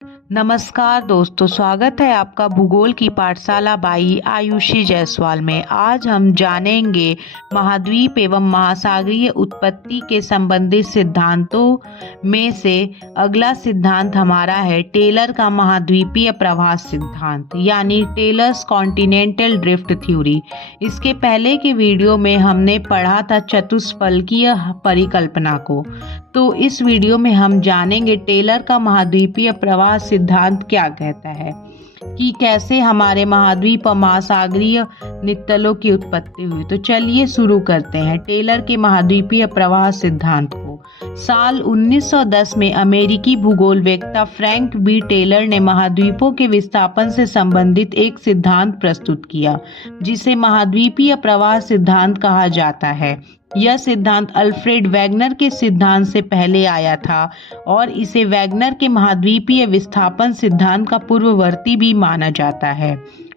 नमस्कार दोस्तों, स्वागत है आपका भूगोल की पाठशाला बाई आयुषी जायसवाल में। आज हम जानेंगे महाद्वीप एवं महासागरीय उत्पत्ति के संबंधित सिद्धांतों में से अगला सिद्धांत हमारा है टेलर का महाद्वीपीय प्रवास सिद्धांत, यानी टेलर्स कॉन्टिनेंटल ड्रिफ्ट थ्योरी। इसके पहले के वीडियो में हमने पढ़ा था चतुष्फलकीय परिकल्पना को, तो इस वीडियो में हम जानेंगे टेलर का महाद्वीपीय प्रवास सिद्धांत क्या कहता है कि कैसे हमारे महाद्वीप और महासागरीय नित्तलों की उत्पत्ति हुई। तो चलिए शुरू करते हैं टेलर के महाद्वीपीय प्रवास सिद्धांत को। साल 1910 में अमेरिकी भूगोलवेत्ता फ्रैंक बी टेलर ने महाद्वीपों के विस्थापन से संबंधित एक सिद्धांत प्रस्तुत किया, जिसे महाद्वीपीय प्रवास सिद्धांत कहा जाता है। यह सिद्धांत अल्फ्रेड वैगनर के सिद्धांत से पहले आया था और इसे वैगनर के महाद्वीपीय विस्थापन सिद्धांत का पूर्ववर्ती भी माना जाता है।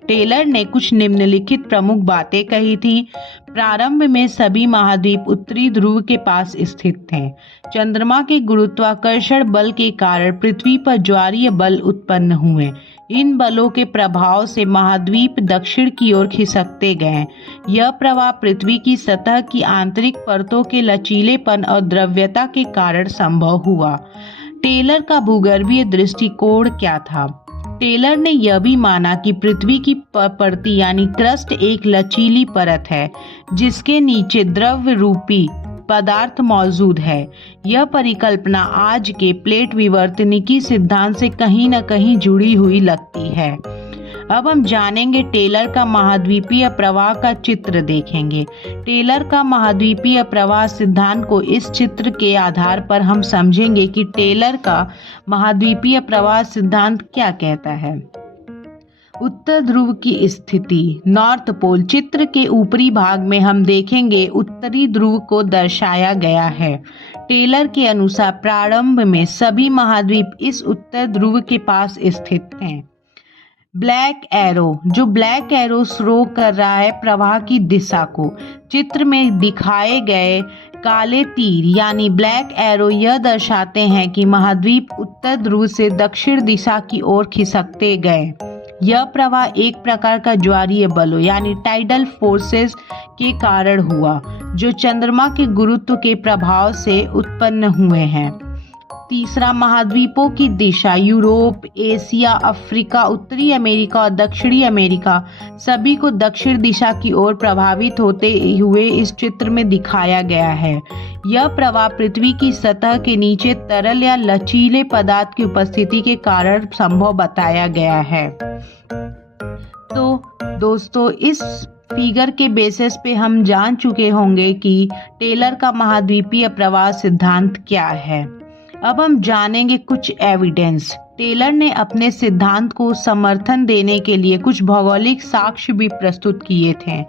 टेलर ने कुछ निम्नलिखित प्रमुख बातें कही थी। प्रारंभ में सभी महाद्वीप उत्तरी ध्रुव के पास स्थित थे। चंद्रमा के गुरुत्वाकर्षण बल के कारण पृथ्वी पर ज्वारीय बल उत्पन्न हुए। इन बलों के प्रभाव से महाद्वीप दक्षिण की ओर खिसकते गए। यह प्रवाह पृथ्वी की सतह की आंतरिक परतों के लचीलेपन और द्रव्यता के कारण संभव हुआ। टेलर का भूगर्भीय दृष्टिकोण क्या था? टेलर ने यह भी माना कि पृथ्वी की परती यानी क्रस्ट एक लचीली परत है, जिसके नीचे द्रव रूपी पदार्थ मौजूद है। यह परिकल्पना आज के प्लेट विवर्तनिकी सिद्धांत से कहीं न कहीं जुड़ी हुई लगती है। अब हम जानेंगे टेलर का महाद्वीपीय प्रवाह का चित्र देखेंगे। टेलर का महाद्वीपीय प्रवाह सिद्धांत को इस चित्र के आधार पर हम समझेंगे कि टेलर का महाद्वीपीय प्रवाह सिद्धांत क्या कहता है। उत्तर ध्रुव की स्थिति, नॉर्थ पोल। चित्र के ऊपरी भाग में हम देखेंगे उत्तरी ध्रुव को दर्शाया गया है। टेलर के अनुसार प्रारंभ में सभी महाद्वीप इस उत्तर ध्रुव के पास स्थित थे। ब्लैक एरो, जो ब्लैक एरो शो कर रहा है प्रवाह की दिशा को। चित्र में दिखाए गए काले तीर यानी ब्लैक एरो यह दर्शाते हैं कि महाद्वीप उत्तर ध्रुव से दक्षिण दिशा की ओर खिसकते गए। यह प्रवाह एक प्रकार का ज्वारीय बलों यानी टाइडल फोर्सेस के कारण हुआ, जो चंद्रमा के गुरुत्व के प्रभाव से उत्पन्न हुए हैं। तीसरा, महाद्वीपों की दिशा। यूरोप, एशिया, अफ्रीका, उत्तरी अमेरिका और दक्षिणी अमेरिका सभी को दक्षिण दिशा की ओर प्रभावित होते हुए इस चित्र में दिखाया गया है। यह प्रवाह पृथ्वी की सतह के नीचे तरल या लचीले पदार्थ की उपस्थिति के कारण संभव बताया गया है। तो दोस्तों, इस फिगर के बेसिस पे हम जान चुके होंगे कि टेलर का महाद्वीपीय प्रवाह सिद्धांत क्या है। अब हम जानेंगे कुछ एविडेंस। टेलर ने अपने सिद्धांत को समर्थन देने के लिए कुछ भौगोलिक साक्ष्य भी प्रस्तुत किए थे,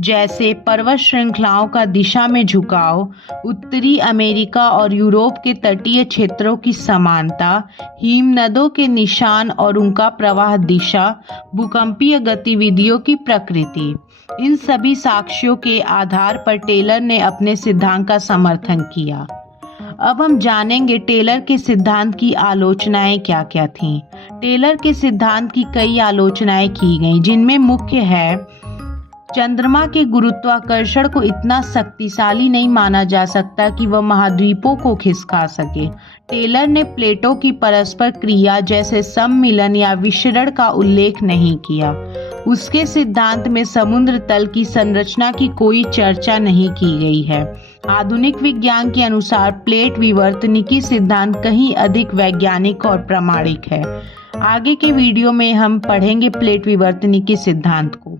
जैसे पर्वत श्रृंखलाओं का दिशा में झुकाव, उत्तरी अमेरिका और यूरोप के तटीय क्षेत्रों की समानता, हिमनदों के निशान और उनका प्रवाह दिशा, भूकंपीय गतिविधियों की प्रकृति। इन सभी साक्ष्यों के आधार पर टेलर ने अपने सिद्धांत का समर्थन किया। अब हम जानेंगे टेलर के सिद्धांत की आलोचनाएं क्या क्या थीं। टेलर के सिद्धांत की कई आलोचनाएं की गईं, जिनमें मुख्य है चंद्रमा के गुरुत्वाकर्षण को इतना शक्तिशाली नहीं माना जा सकता कि वह महाद्वीपों को खिसका सके। टेलर ने प्लेटों की परस्पर क्रिया जैसे सम्मिलन या विषरण का उल्लेख नहीं किया। उसके सिद्धांत में समुद्र तल की संरचना की कोई चर्चा नहीं की गई है। आधुनिक विज्ञान के अनुसार प्लेट विवर्तनिकी सिद्धांत कहीं अधिक वैज्ञानिक और प्रामाणिक है। आगे के वीडियो में हम पढ़ेंगे प्लेट विवर्तनिकी सिद्धांत को।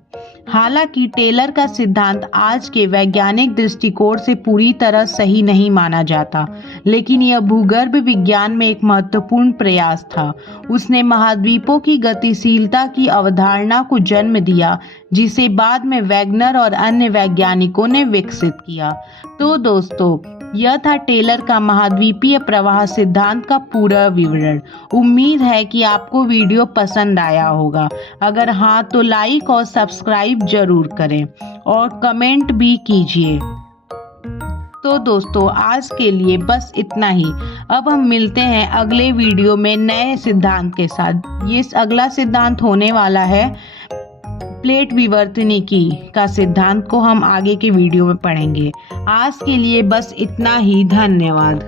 हालांकि टेलर का सिद्धांत आज के वैज्ञानिक दृष्टिकोण से पूरी तरह सही नहीं माना जाता, लेकिन यह भूगर्भ विज्ञान में एक महत्वपूर्ण प्रयास था। उसने महाद्वीपों की गतिशीलता की अवधारणा को जन्म दिया, जिसे बाद में वैगनर और अन्य वैज्ञानिकों ने विकसित किया। तो दोस्तों, यह था टेलर का महाद्वीपीय प्रवाह सिद्धांत का पूरा विवरण। उम्मीद है कि आपको वीडियो पसंद आया होगा। अगर हाँ, तो लाइक और सब्सक्राइब जरूर करें और कमेंट भी कीजिए। तो दोस्तों आज के लिए बस इतना ही। अब हम मिलते हैं अगले वीडियो में नए सिद्धांत के साथ। ये अगला सिद्धांत होने वाला है प्लेट विवर्तनिकी का सिद्धांत को हम आगे के वीडियो में पढ़ेंगे। आज के लिए बस इतना ही। धन्यवाद।